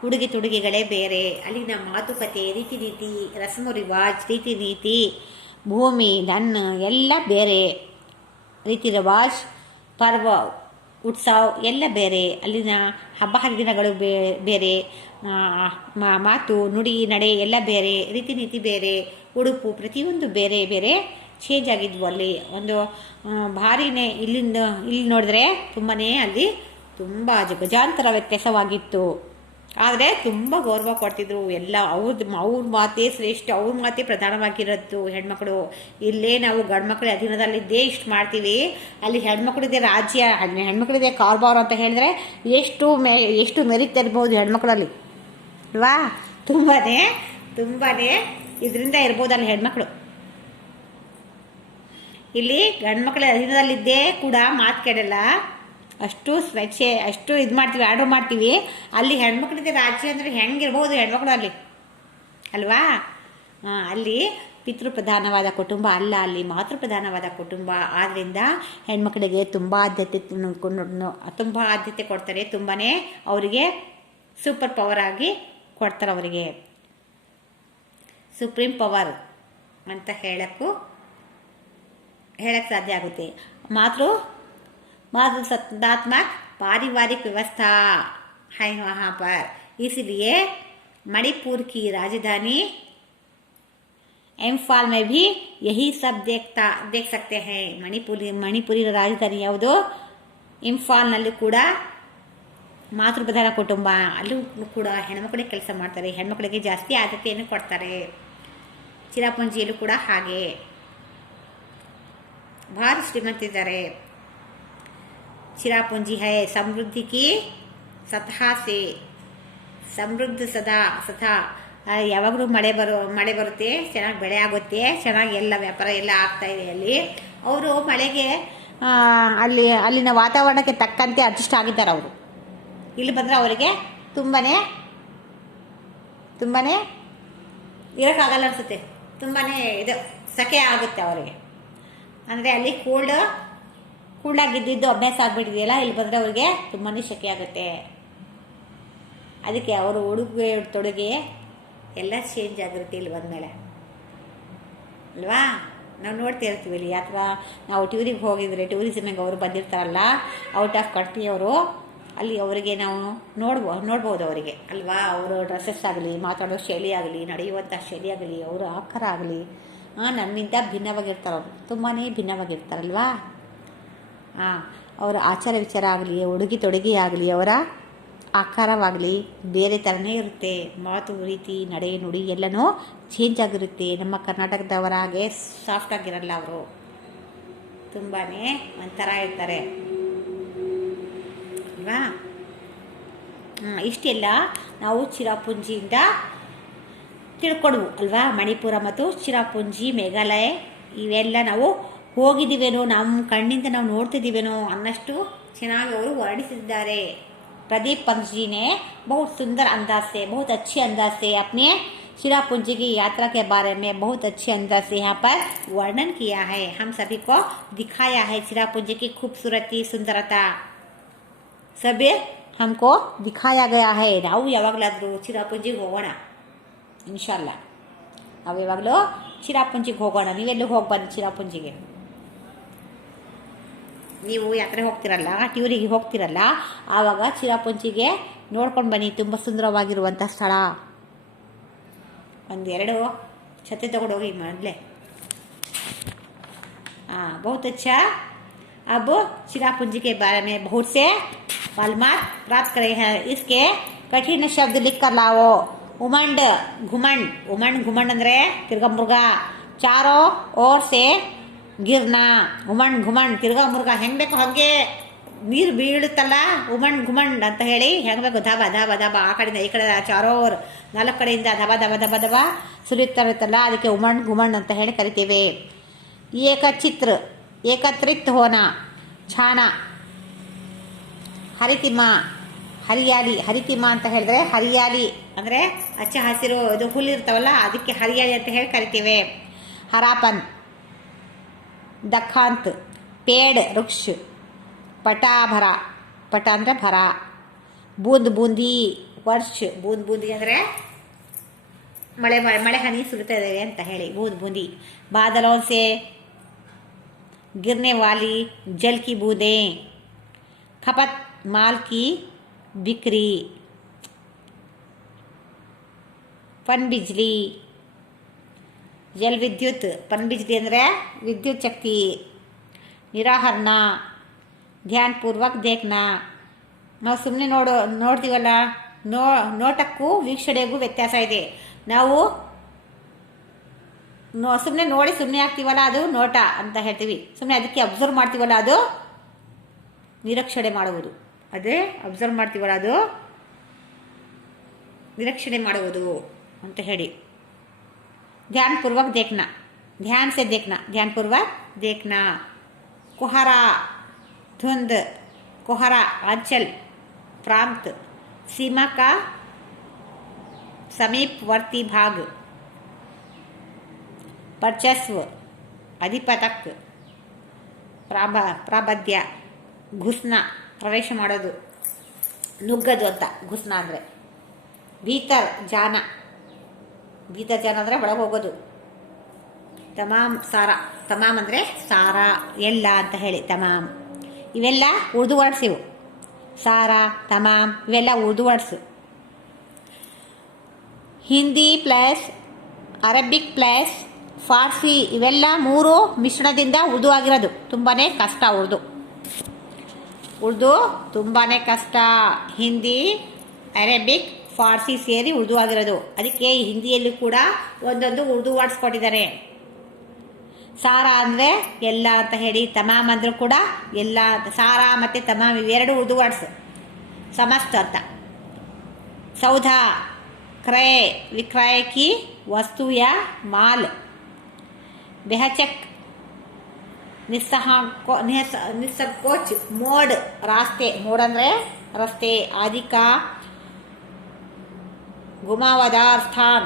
ಉಡುಗೆ ತೊಡುಗೆಗಳೇ ಬೇರೆ, ಅಲ್ಲಿನ ಮಾತುಕತೆ, ರೀತಿ ನೀತಿ, ರಸ್ಮು ರಿವಾಜ್, ರೀತಿ ನೀತಿ, ಭೂಮಿ ಎಲ್ಲ ಬೇರೆ. ರೀತಿ ರಿವಾಜ್, ಪರ್ವ, ಉತ್ಸವ ಎಲ್ಲ ಬೇರೆ. ಅಲ್ಲಿನ ಹಬ್ಬ ಹರಿದಿನಗಳು ಬೇರೆ, ಮಾತು ನುಡಿ ನಡೆ ಎಲ್ಲ ಬೇರೆ, ರೀತಿ ನೀತಿ ಬೇರೆ, ಉಡುಪು ಪ್ರತಿಯೊಂದು ಬೇರೆ ಬೇರೆ ಚೇಂಜ್ ಆಗಿದ್ವು. ಅಲ್ಲಿ ಒಂದು ಭಾರಿನೇ ಇಲ್ಲಿ ನೋಡಿದ್ರೆ ತುಂಬಾ ಅಲ್ಲಿ ತುಂಬ ಗಜಾಂತರ ವ್ಯತ್ಯಾಸವಾಗಿತ್ತು. ಆದರೆ ತುಂಬ ಗೌರವ ಕೊಡ್ತಿದ್ರು. ಎಲ್ಲ ಅವ್ರ ಮಾತೇ ಶ್ರೇಷ್ಠ, ಅವ್ರ ಮಾತೇ ಪ್ರಧಾನವಾಗಿರೋದು ಹೆಣ್ಮಕ್ಳು. ಇಲ್ಲೇ ನಾವು ಗಂಡ್ಮಕ್ಳ ಅಧೀನದಲ್ಲಿದ್ದೇ ಇಷ್ಟು ಮಾಡ್ತೀವಿ. ಅಲ್ಲಿ ಹೆಣ್ಮಕ್ಳಿದೆ ರಾಜ್ಯ, ಹೆಣ್ಮಕ್ಳಿದೆ ಕಾರ್ಬಾರ್ ಅಂತ ಹೇಳಿದ್ರೆ ಎಷ್ಟು ಮೆರಿತಾ ಇರ್ಬೋದು ಹೆಣ್ಮಕ್ಳಲ್ಲಿ ಅಲ್ವಾ. ತುಂಬಾ ಇದರಿಂದ ಇರ್ಬೋದಲ್ಲ ಹೆಣ್ಮಕ್ಳು. ಇಲ್ಲಿ ಗಂಡ್ಮಕ್ಳ ಅಧೀನದಲ್ಲಿದ್ದೇ ಕೂಡ ಮಾತು ಕೇಳಲ್ಲ. ಅಷ್ಟು ಸ್ವೇಚ್ಛೆ, ಅಷ್ಟು ಇದು ಮಾಡ್ತೀವಿ, ಆರ್ಡ್ರ್ ಮಾಡ್ತೀವಿ. ಅಲ್ಲಿ ಹೆಣ್ಮಕ್ಳಿದೆ ರಾಜ್ಯ ಅಂದರೆ ಹೆಂಗಿರ್ಬೋದು ಹೆಣ್ಮಕ್ಳು ಅಲ್ಲಿ ಅಲ್ವಾ. ಅಲ್ಲಿ ಪಿತೃಪ್ರಧಾನವಾದ ಕುಟುಂಬ ಅಲ್ಲ, ಅಲ್ಲಿ ಮಾತೃಪ್ರಧಾನವಾದ ಕುಟುಂಬ. ಆದ್ದರಿಂದ ಹೆಣ್ಮಕ್ಳಿಗೆ ತುಂಬ ಆದ್ಯತೆ ಕೊಡ್ತಾರೆ. ತುಂಬಾ ಅವರಿಗೆ ಸೂಪರ್ ಪವರ್ ಆಗಿ ಕೊಡ್ತಾರೆ. ಅವರಿಗೆ ಸುಪ್ರೀಂ ಪವರ್ ಅಂತ ಹೇಳಕ್ಕೆ ಸಾಧ್ಯ ಆಗುತ್ತೆ. मातृसत्तात्मक पारिवारिक व्यवस्था है वहाँ पर, इसलिए मणिपुर की राजधानी इंफाल में भी यही सब देख सकते हैं. मणिपुरी राजधानी ಯಾವುದು ಇಂಫಾಲ್ನಲ್ಲೂ ಕೂಡ ಮಾತೃಪ್ರಧಾನ ಕುಟುಂಬ. ಅಲ್ಲೂ ಕೂಡ ಹೆಣ್ಮಕ್ಳಿಗೆ ಕೆಲಸ ಮಾಡ್ತಾರೆ. ಹೆಣ್ಮಕ್ಳಿಗೆ ಜಾಸ್ತಿ ಆದ್ಯತೆಯನ್ನು ಕೊಡ್ತಾರೆ. ಚಿರಾಪುಂಜಿಯಲ್ಲೂ ಕೂಡ ಹಾಗೆ. ಭಾರಿ ಶ್ರೀಮಂತಿದ್ದಾರೆ. ಚಿರಾಪುಂಜಿ ಹೈ ಸಮೃದ್ಧಿ ಕಿ ಸತಹಾ ಸೆ, ಸಮೃದ್ಧ ಸದಾ ಯಾವಾಗಲೂ ಮಳೆ ಬರುತ್ತೆ, ಚೆನ್ನಾಗಿ ಬೆಳೆ ಆಗುತ್ತೆ, ಚೆನ್ನಾಗಿ ಎಲ್ಲ ವ್ಯಾಪಾರ ಎಲ್ಲ ಆಗ್ತಾ ಇದೆ. ಅಲ್ಲಿ ಅವರು ಮಳೆಗೆ ಅಲ್ಲಿನ ವಾತಾವರಣಕ್ಕೆ ತಕ್ಕಂತೆ ಅಡ್ಜಸ್ಟ್ ಆಗಿದ್ದಾರೆ. ಅವರು ಇಲ್ಲಿ ಬಂದರೆ ಅವರಿಗೆ ತುಂಬಾ ಇರೋಕ್ಕಾಗಲ್ಲ ಅನಿಸುತ್ತೆ, ತುಂಬಾ ಇದು ಸೆಕೆ ಆಗುತ್ತೆ ಅವರಿಗೆ. ಅಂದರೆ ಅಲ್ಲಿ ಕೂಲ್ಡಾಗಿದ್ದು ಅಭ್ಯಾಸ ಆಗಿಬಿಟ್ಟಿದೆಯಲ್ಲ, ಇಲ್ಲಿ ಬಂದರೆ ಅವ್ರಿಗೆ ತುಂಬಾ ಸೆಕೆ ಆಗುತ್ತೆ. ಅದಕ್ಕೆ ಅವರು ಉಡುಗೆ ತೊಡುಗೆ ಎಲ್ಲ ಚೇಂಜ್ ಆಗಿರುತ್ತೆ ಇಲ್ಲಿ ಬಂದಮೇಲೆ ಅಲ್ವಾ. ನಾವು ನೋಡ್ತಾ ಇರ್ತೀವಿ ಇಲ್ಲಿ, ಅಥವಾ ನಾವು ಟೂರಿಗೆ ಹೋಗಿದ್ರೆ ಟೂರಿಸಮಿಗೆ ಅವರು ಬಂದಿರ್ತಾರಲ್ಲ ಔಟ್ ಆಫ್ ಕಂಟ್ರಿ ಅವರು, ಅಲ್ಲಿ ಅವರಿಗೆ ನಾವು ನೋಡ್ಬೋದು ಅವರಿಗೆ ಅಲ್ವಾ. ಅವರು ಡ್ರೆಸ್ಸಸ್ ಆಗಲಿ, ಮಾತಾಡೋ ಶೈಲಿ ಆಗಲಿ, ನಡೆಯುವಂಥ ಶೈಲಿ ಆಗಲಿ, ಅವರ ಆಕಾರ ಆಗಲಿ ನಮ್ಮಿಂದ ಭಿನ್ನವಾಗಿರ್ತಾರೆ. ಅವರು ತುಂಬಾ ಭಿನ್ನವಾಗಿರ್ತಾರಲ್ವಾ. ಅವರ ಆಚಾರ ವಿಚಾರ ಆಗಲಿ, ಉಡುಗೆ ತೊಡುಗೆ ಆಗಲಿ, ಅವರ ಆಕಾರವಾಗಲಿ ಬೇರೆ ಥರನೇ ಇರುತ್ತೆ. ಮಾತು ರೀತಿ ನಡೆ ನುಡಿ ಎಲ್ಲನೂ ಚೇಂಜ್ ಆಗಿರುತ್ತೆ. ನಮ್ಮ ಕರ್ನಾಟಕದವರ ಹಾಗೆ ಸಾಫ್ಟ್ ಆಗಿರಲ್ಲ, ಅವರು ತುಂಬಾ ಒಂಥರ ಇರ್ತಾರೆ ಅಲ್ವಾ. ಇಷ್ಟೆಲ್ಲ ನಾವು ಚಿರಾಪುಂಜಿಯಿಂದ ತಿಳ್ಕೊಡ್ವು ಅಲ್ವಾ. ಮಣಿಪುರ ಮತ್ತು ಚಿರಾಪುಂಜಿ, ಮೇಘಾಲಯ ಇವೆಲ್ಲ ನಾವು ಹೋಗಿದ್ದೀವೇನೋ, ನಮ್ಮ ಕಣ್ಣಿಂದ ನಾವು ನೋಡ್ತಿದ್ದೀವೇನೋ ಅನ್ನಷ್ಟು ಚೆನ್ನಾಗಿ ಅವರು ವರ್ಣಿಸಿದ್ದಾರೆ. प्रदीप पंत जी ने बहुत सुंदर अंदाज से, बहुत अच्छे अंदाज से अपने चिरापुंजी की यात्रा के बारे में बहुत अच्छे अंदाज से यहाँ पर वर्णन किया है. हम सभी को दिखाया है चिरापुंजी की खूबसूरती, सुंदरता सभी हमको दिखाया गया है. ನಾವು ಯಾವಾಗಲಾದರೂ ಚಿರಾಪುಂಜಿಗೆ ಹೋಗೋಣ ಇನ್ಶಾಲ್ಲಾ. ನಾವು ಯಾವಾಗಲೂ ಚಿರಾಪುಂಜಿಗೆ ಹೋಗೋಣ. ನೀವೆಲ್ಲೂ ಹೋಗಿ ಬನ್ನಿ ಚಿರಾಪುಂಜಿಗೆ. ನೀವು ಯಾತ್ರೆ ಹೋಗ್ತಿರಲ್ಲ, ಟ್ಯೂರಿಗೆ ಹೋಗ್ತಿರಲ್ಲ, ಆವಾಗ ಚಿರಾಪುಂಜಿಗೆ ನೋಡ್ಕೊಂಡು ಬನ್ನಿ. ತುಂಬ ಸುಂದರವಾಗಿರುವಂಥ ಸ್ಥಳ. ಒಂದೆರಡು ಛತ್ರಿ ತಗೊಂಡೋಗಿ ಮೊದಲೇ. बहुत अच्छा. अब चिरापुंजी के बारे में बहुत से मालूमात प्राप्त करे हैं. इसके कठिन शब्द लिख कर लाओ. उमंड घुमंड. उमंड घुमंड ಅಂದ್ರೆ ತಿರ್ಗಮುರ್ಗ. ಚಾರೋ ಓರ್ ಸೆ ಗಿರ್ನಾ. ಉಮಂಡ್ ಘುಮಂಡ್ ತಿರ್ಗಾ ಮುರ್ಗ ಹೆಂಗೆ ಬೇಕು ಹಾಗೆ ನೀರು ಬೀಳುತ್ತಲ್ಲ, ಉಮಂಡ್ ಘುಮಂಡ್ ಅಂತ ಹೇಳಿ ಹೆಂಗೆ ಬೇಕು ಧಬ ಧಬ ಧಬ ಆ ಕಡೆಯಿಂದ ಈ ಕಡೆ ಚಾರೋರ್ 4 ಕಡೆಯಿಂದ ಧಬ ಧಬ ಧಬ ಧಬ ಸುರಿಯುತ್ತಾ ಇರುತ್ತಲ್ಲ, ಅದಕ್ಕೆ ಉಮಂಡ್ ಘುಮಂಡ್ ಅಂತ ಹೇಳಿ ಕರಿತೀವಿ. ಏಕಚಿತ್ರ ಏಕತ್ರಿತ್ ಹೋನ ಛಾನ. ಹರಿತಿಮ ಹರಿಯಾಲಿ. ಹರಿತಿಮ ಅಂತ ಹೇಳಿದ್ರೆ ಹರಿಯಾಲಿ ಅಂದರೆ ಹಚ್ಚ ಹಸಿರು ಇದು ಹುಲ್ಲಿರ್ತಾವಲ್ಲ, ಅದಕ್ಕೆ ಹರಿಯಾಲಿ ಅಂತ ಹೇಳಿ ಕರಿತೀವಿ. ಹರಾಪನ್ ದಖಾಂತ್. ಪೇಡ್ ವೃಕ್ಷ. ಪಟಾಭರ. ಪಟ ಅಂದರೆ ಭರ. ಬೂಂದ್ ಬೂಂದಿ ವರ್ಷ. ಬೂಂದ್ ಬೂಂದಿ ಅಂದರೆ ಮಳೆ ಹನಿ ಸುರಿತಾ ಇದ್ದೇವೆ ಅಂತ ಹೇಳಿ ಬೂಂದ್ ಬೂಂದಿ. ಬಾದಲೋನ್ ಸೆ गिरने वाली जल की बूंदें. खपत माल की बिक्री. पन बिजली. जल विद्युत. पन बिजली ಅಂದರೆ ವಿದ್ಯುತ್ ಶಕ್ತಿ. ನಿರಾಹರಣ. ಧ್ಯಾನಪೂರ್ವಕ देखना. ನಾವು ಸುಮ್ಮನೆ ನೋಡ್ತೀವಲ್ಲ, ನೋಟಕ್ಕೂ ವೀಕ್ಷಣೆಗೂ ವ್ಯತ್ಯಾಸ ಇದೆ. ನಾವು ಸುಮ್ಮನೆ ನೋಡಿ ಸುಮ್ಮನೆ ಆಗ್ತೀವಲ್ಲ, ಅದು ನೋಟ ಅಂತ ಹೇಳ್ತೀವಿ. ಸುಮ್ಮನೆ ಅದಕ್ಕೆ ಅಬ್ಸರ್ವ್ ಮಾಡ್ತೀವಲ್ಲ, ಅದು ನಿರೀಕ್ಷಣೆ ಮಾಡುವುದು. ಅದೇ ಅಬ್ಸರ್ವ್ ಮಾಡ್ತೀವಲ್ಲ, ಅದು ನಿರೀಕ್ಷಣೆ ಮಾಡುವುದು ಅಂತ ಹೇಳಿ. ಧ್ಯಾನಪೂರ್ವಕ देखना. ध्यान से देखना. ध्यानपूर्वक देखना. कोहरा धुंध. कोहरा अंचल प्रांत. सीमा का समीपवर्ती भाग. ವರ್ಚಸ್ವ. ಅಧಿಪತಕ್. ಪ್ರಾಬದ್ಯ. ಘುಸ್ನ ಪ್ರವೇಶ ಮಾಡೋದು, ನುಗ್ಗದು ಅಂತ ಘುಸ್ನ ಅಂದರೆ. ಭೀತರ್ ಜಾನ. ಭೀತರ್ ಜಾನ ಅಂದರೆ ಒಳಗೆ ಹೋಗೋದು. ತಮಾಮ್ ಸಾರ. ತಮಾಮ್ ಅಂದರೆ ಸಾರ ಎಲ್ಲ ಅಂತ ಹೇಳಿ ತಮಾಮ್. ಇವೆಲ್ಲ ಉರ್ದು ವರ್ಡ್ಸ್ ಇವು. ಸಾರ ತಮಾಮ್ ಇವೆಲ್ಲ Urdu words. Hindi plus Arabic plus Farsi ಇವೆಲ್ಲ 3 ಮಿಶ್ರಣದಿಂದ ಉರ್ದು ಆಗಿರೋದು. ತುಂಬಾ ಕಷ್ಟ ಉರ್ದು ತುಂಬಾ ಕಷ್ಟ. ಹಿಂದಿ ಅರೇಬಿಕ್ ಫಾರ್ಸಿ ಸೇರಿ ಉರ್ದು ಆಗಿರೋದು. ಅದಕ್ಕೆ ಹಿಂದಿಯಲ್ಲಿ ಕೂಡ ಒಂದೊಂದು ಉರ್ದು ವರ್ಡ್ಸ್ ಕೊಟ್ಟಿದ್ದಾರೆ. ಸಾರಾ ಅಂದರೆ ಎಲ್ಲ ಅಂತ ಹೇಳಿ, ತಮಾಮ್ ಅಂದರೂ ಕೂಡ ಎಲ್ಲ ಅಂತ. ಸಾರಾ ಮತ್ತು ತಮಾಮ್ ಇವೆರಡು ಉರ್ದು ವರ್ಡ್ಸ್, ಸಮಸ್ತ ಅರ್ಥ. ಸೌಧ क्रय विक्रय की वस्तु या माल. बेहचक निस्संकोच मोड़ रास्ते, मोड़ ಅಂದರೆ रस्ते. आदि का घुमावदार स्थान.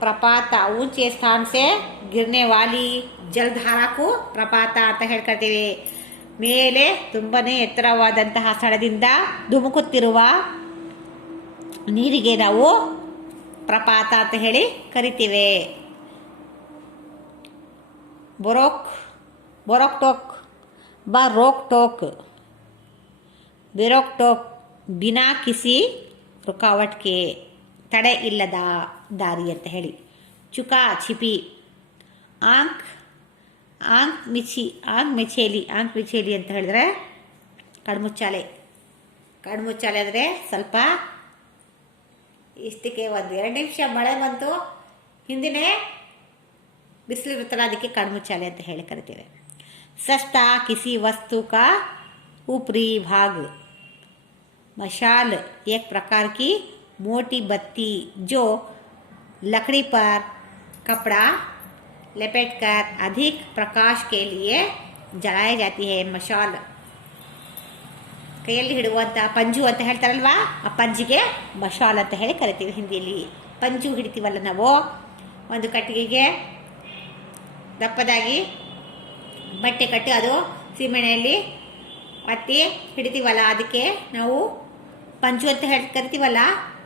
प्रपात ऊंचे स्थान से गिरने वाली जलधारा को ಪ್ರಪಾತ ಅಂತ ಹೇಳ್ಕೊಳ್ತೀವಿ. ಮೇಲೆ ತುಂಬನೇ ಎತ್ತರವಾದಂತಹ ಸ್ಥಳದಿಂದ ಧುಮುಕುತ್ತಿರುವ ನೀರಿಗೆ ನಾವು ಪ್ರಪಾತ ಅಂತ ಹೇಳಿ ಕರಿತೀವಿ. बोरोक टोक बिना किसी रुकावट के, ತಡೆ ಇಲ್ಲದ ದಾರಿ ಅಂತ ಹೇಳಿ. ಚುಕಾ छिपी. ಆಂಕ್ ಮಿಚೇಲಿ ಅಂತ ಹೇಳಿದ್ರೆ ಕಣ್ಮುಚ್ಚಾಲೆ. ಅಂದರೆ ಸ್ವಲ್ಪ ಇಷ್ಟಕ್ಕೆ 1-2 ನಿಮಿಷ ಮಳೆ ಬಂತು, ಹಿಂದಿನೇ ಬಿಸಿಲಿರುತ್ತಲ್ಲ, ಅದಕ್ಕೆ ಕಣ್ಮುಚ್ಚಾಲೆ ಅಂತ ಹೇಳಿ ಕರಿತೇವೆ. सस्ता किसी वस्तु का ऊपरी भाग. मशाल एक प्रकार की मोटी बत्ती जो लकड़ी पर कपड़ा लपेटकर अधिक प्रकाश के लिए जलाई जाती है. मशाल ಕೈಯಲ್ಲಿ ಹಿಡುವಂಥ ಪಂಜು ಅಂತ ಹೇಳ್ತಾರಲ್ವಾ, ಆ ಪಂಜಿಗೆ ಮಶಾಲ್ ಅಂತ ಹೇಳಿ ಕರಿತೀವಿ ಹಿಂದಿಯಲ್ಲಿ. ಪಂಜು ಹಿಡಿತೀವಲ್ಲ ನಾವು, ಒಂದು ಕಟ್ಟಿಗೆಗೆ ದಪ್ಪದಾಗಿ ಬಟ್ಟೆ ಕಟ್ಟಿ ಅದು ಸೀಮೆಣ್ಣೆಯಲ್ಲಿ ಒತ್ತಿ ಹಿಡಿತೀವಲ್ಲ, ಅದಕ್ಕೆ ನಾವು ಪಂಜು ಅಂತ ಹೇಳಿ ಕರಿತೀವಲ್ಲ,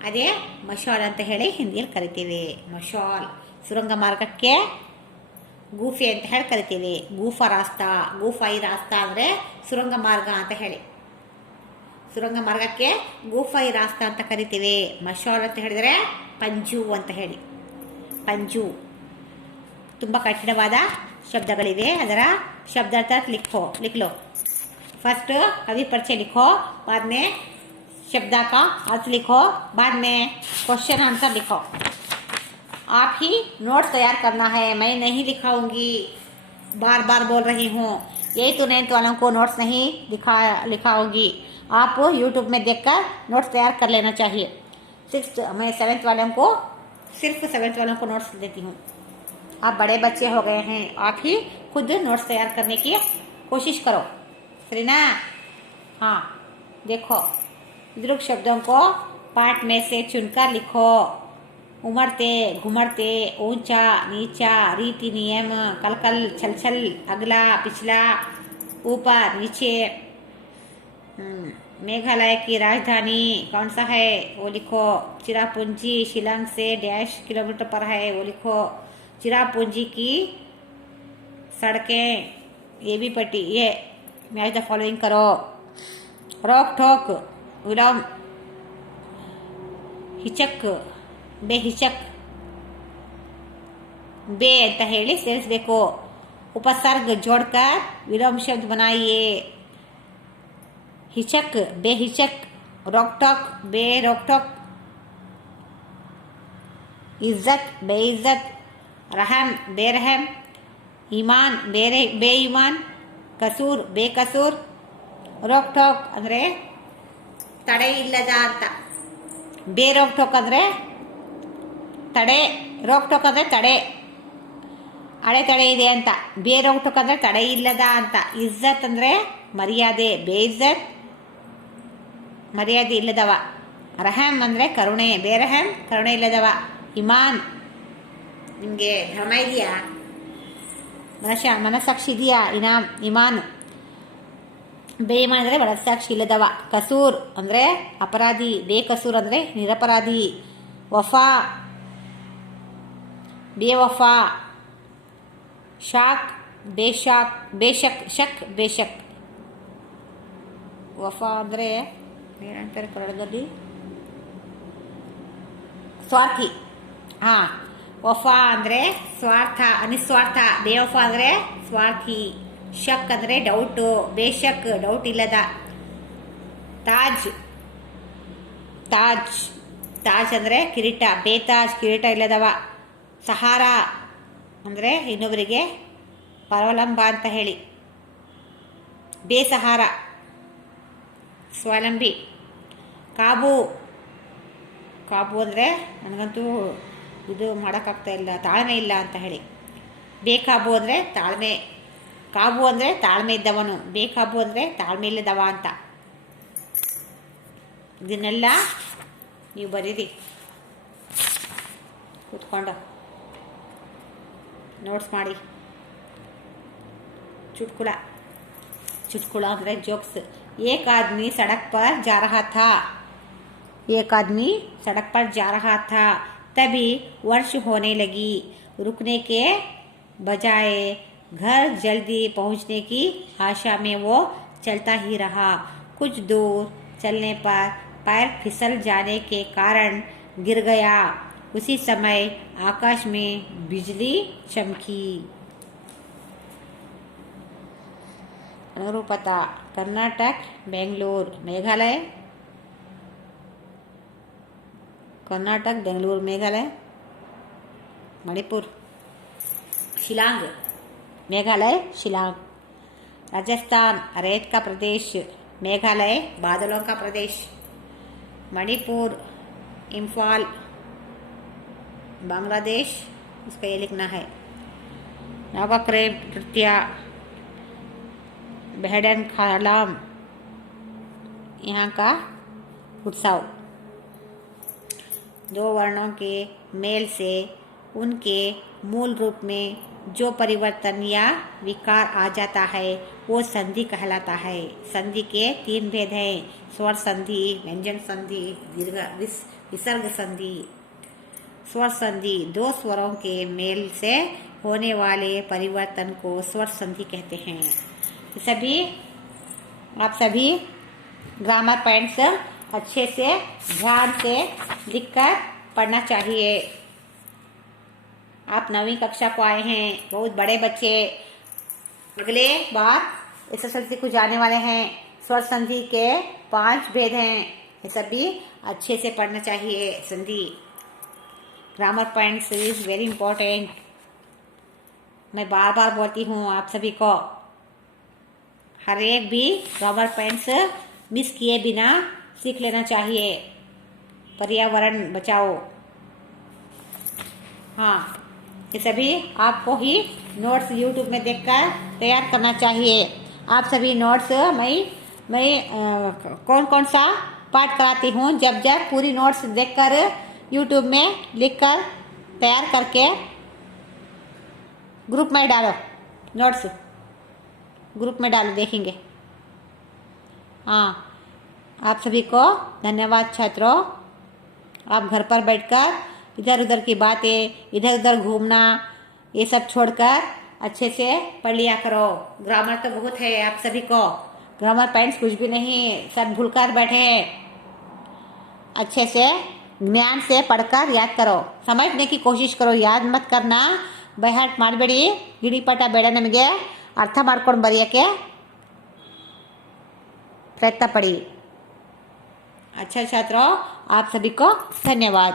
ಅದೇ ಮಶಾಲ್ ಅಂತ ಹೇಳಿ ಹಿಂದಿಯಲ್ಲಿ ಕರಿತೀವಿ. ಮಶಾಲ್. ಸುರಂಗ ಮಾರ್ಗಕ್ಕೆ ಗೂಫೆ ಅಂತ ಹೇಳಿ ಕರಿತೀವಿ. ಗೂಫಾ ಈ ರಾಸ್ತಾ ಅಂದರೆ ಸುರಂಗ ಮಾರ್ಗ ಅಂತ ಹೇಳಿ. ಸುರಂಗ ಮಾರ್ಗಕ್ಕೆ ಗೂಫಾಯಿ ರಾಸ್ತಾ ಅಂತ ಕರಿತೀವಿ. ಮಶಾಲ್ ಅಂತ ಹೇಳಿದರೆ ಪಂಜು ಅಂತ ಹೇಳಿ. ಪಂಜು ತುಂಬ ಕಠಿಣವಾದ ಶಬ್ದಗಳಿವೆ, ಅದರ शब्दार्थ लिख लो. फर्स्ट कवि परिचय लिखो, बाद में शब्द का अर्थ लिखो, बाद में क्वेश्चन आंसर लिखो. आप ही नोट्स तैयार करना है, मैं नहीं लिखाऊंगी. बार बोल रही हूँ. 8th to 9th वालों को नोट्स नहीं लिखाऊंगी. आप यूट्यूब में देखकर नोट्स तैयार कर लेना चाहिए. 6th मैं 7th वालों को, सिर्फ 7th वालों को नोट्स देती हूँ. आप बड़े बच्चे हो गए हैं, आप ही खुद नोट्स तैयार करने की कोशिश करो, सही ना? हाँ, देखो दीर्घ शब्दों को पाठ में से चुनकर लिखो. उमड़ते घुमड़ते, ऊंचा नीचा, रीति नियम, कल छल, अगला पिछला, ऊपर नीचे. मेघालय की राजधानी कौन सा है वो लिखो. चिरापुंजी शिलांग से डैश किलोमीटर पर है वो लिखो. चिरापुंजी की सड़कें ये भी पट्टी, ये मैच द फॉलोइंग करो. रोक ठोक विलोम हिचक बेहिचक बे ಅಂತ ಹೇಳಿ ಸೇರಿಸಬೇಕು. ಉಪಸರ್ಗ जोड़कर विलोम शब्द बनाइए. हिचक बेहिचक, रोक टोक बेरोक टोक, इज्जत बेइज्जत, रहम बेरहम, ईमान बेईमान, कसूर बेकसूर. रोक टोक ಅಂದರೆ ತಡೆ ಇಲ್ಲದ ಅಂತ. ಬೇರೋಕ್ ಟೋಕ್ ಅಂದರೆ ತಡೆ, ರೋಕ್ ಟೋಕ್ ಅಂದರೆ ತಡೆ, ಅಡೆತಡೆ ಇದೆ ಅಂತ. ಬೇರೋಕ್ ಟೋಕ್ ಅಂದರೆ ತಡೆ ಇಲ್ಲದ ಅಂತ. ಇಜ್ಜತ್ ಅಂದರೆ ಮರ್ಯಾದೆ, ಬೇಇಜ್ಜತ್ ಮರ್ಯಾದೆ ಇಲ್ಲದವ. ರಹಮ್ ಅಂದರೆ ಕರುಣೆ, ಬೇರಹಮ್ ಕರುಣೆ ಇಲ್ಲದವ. ಇಮಾನ್ ನಿಮಗೆ ಭ್ರಮ ಇದೆಯಾ, ಮನಸ್ಸಾಕ್ಷಿ ಇದೆಯಾ? ಇಮಾನ್. ಬೇಯಿಮಾನ್ ಅಂದರೆ ಮನಸ್ಸಾಕ್ಷಿ ಇಲ್ಲದವ. ಕಸೂರ್ ಅಂದರೆ ಅಪರಾಧಿ, ಬೇಕಸೂರ್ ಅಂದರೆ ನಿರಪರಾಧಿ. ವಫಾ ಬೇವಫಾ. ಶಾಕ್ ಬೇಶಕ್ ಶಕ್ ಬೇಶಕ್. ವಫಾ ಅಂದರೆ ಏನಂತಾರೆ ಕನ್ನಡದಲ್ಲಿ? ಸ್ವಾರ್ಥಿ. ಹಾಂ, ವಫಾ ಅಂದರೆ ಸ್ವಾರ್ಥ, ನಿಸ್ವಾರ್ಥ. ಬೇವಫಾ ಅಂದರೆ ಸ್ವಾರ್ಥಿ. ಶಕ್ ಅಂದರೆ ಡೌಟು, ಬೇಶಕ್ ಡೌಟ್ ಇಲ್ಲದ. ತಾಜ್ ಅಂದರೆ ಕಿರೀಟ, ಬೇತಾಜ್ ಕಿರೀಟ ಇಲ್ಲದವ. ಸಹಾರಾ ಅಂದರೆ ಇನ್ನೊಬ್ಬರಿಗೆ ಪರಾವಲಂಬ ಅಂತ ಹೇಳಿ. ಬೇಸಹಾರ ಸ್ವಾವಲಂಬಿ. ಕಾಬು ಕಾಬು ಅಂದರೆ ನನಗಂತೂ ಇದು ಮಾಡೋಕ್ಕಾಗ್ತಾ ಇಲ್ಲ, ತಾಳ್ಮೆ ಇಲ್ಲ ಅಂತ ಹೇಳಿ. ಬೇಕಾಬು ಅಂದರೆ ತಾಳ್ಮೆ. ಕಾಬು ಅಂದರೆ ತಾಳ್ಮೆ ಇದ್ದವನು, ಬೇಕಾಬು ಅಂದರೆ ತಾಳ್ಮೆ ಇಲ್ಲದವ ಅಂತ. ಇದನ್ನೆಲ್ಲ ನೀವು ಬರೀರಿ ಕೂತ್ಕೊಂಡು, ನೋಟ್ಸ್ ಮಾಡಿ. चुटकुला. चुटकुला ಅಂದರೆ जोक्स. एक आदमी सड़क पर जा रहा था. एक आदमी सड़क पर जा रहा था. तभी वर्षा होने लगी. रुकने के बजाय घर जल्दी पहुंचने की आशा में वो चलता ही रहा. कुछ दूर चलने पर पैर फिसल जाने के कारण गिर गया. उसी समय आकाश में बिजली चमकी. अनुरूपता. कर्नाटक, बेंगलुरु, मेघालय. कर्नाटक, बेंगलुरु, मेघालय. मणिपुर. शिलांग, मेघालय, शिलांग. राजस्थान, रेत का प्रदेश. मेघालय, बादलों का प्रदेश. मणिपुर, इम्फाल, बांग्लादेश. इसका ये लिखना है. नवक्रेम नृत्य. बेहडन खालाम, यहाँ का उत्सव. दो वर्णों के मेल से उनके मूल रूप में जो परिवर्तन या विकार आ जाता है वो संधि कहलाता है. संधि के 3 भेद हैं: स्वर संधि, व्यंजन संधि, दीर्घ विसर्ग संधि. स्वर संधि 2 स्वरों के मेल से होने वाले परिवर्तन को स्वर संधि कहते हैं. आप सभी ग्रामर पॉइंट्स अच्छे से ध्यान से लिखकर पढ़ना चाहिए. आप 9वीं कक्षा को आए हैं, बहुत बड़े बच्चे. अगले बार एसएसएलसी को जाने वाले हैं. स्वर संधि के 5 भेद हैं, ये सभी अच्छे से पढ़ना चाहिए. संधि grammar points is very important. मैं बार बार बोलती हूँ आप सभी को, हर एक भी ग्रामर पॉइंट्स मिस किए बिना सीख लेना चाहिए. पर्यावरण बचाओ. हाँ, ये सभी आपको ही नोट्स यूट्यूब में देखकर तैयार करना चाहिए. आप सभी नोट्स मैं कौन कौन सा पाठ कराती हूँ, जब पूरी नोट्स देखकर यूट्यूब में लिखकर तैयार करके ग्रुप में डालो. नोट्स ग्रुप में डालो, देखेंगे. हाँ, आप सभी को धन्यवाद छात्रों. आप घर पर बैठकर इधर उधर की बातें, इधर उधर घूमना, ये सब छोड़कर अच्छे से पढ़ लिया करो. ग्रामर तो बहुत है आप सभी को, ग्रामर पॉइंट्स कुछ भी नहीं, सब भूलकर बैठे हैं. अच्छे से ज्ञान से पढ़कर याद करो, समझने की कोशिश करो. याद मत करना, ಬೈಹಾಟ್ ಮಾಡಬೇಡಿ. ಗಿಡಿಪಾಠ ಬೇಡ ನಮಗೆ. ಅರ್ಥ ಮಾಡ್ಕೊಂಡು ಬರೆಯೋಕ್ಕೆ प्रयत्न पड़ी. अच्छा छात्रों, आप सभी को धन्यवाद.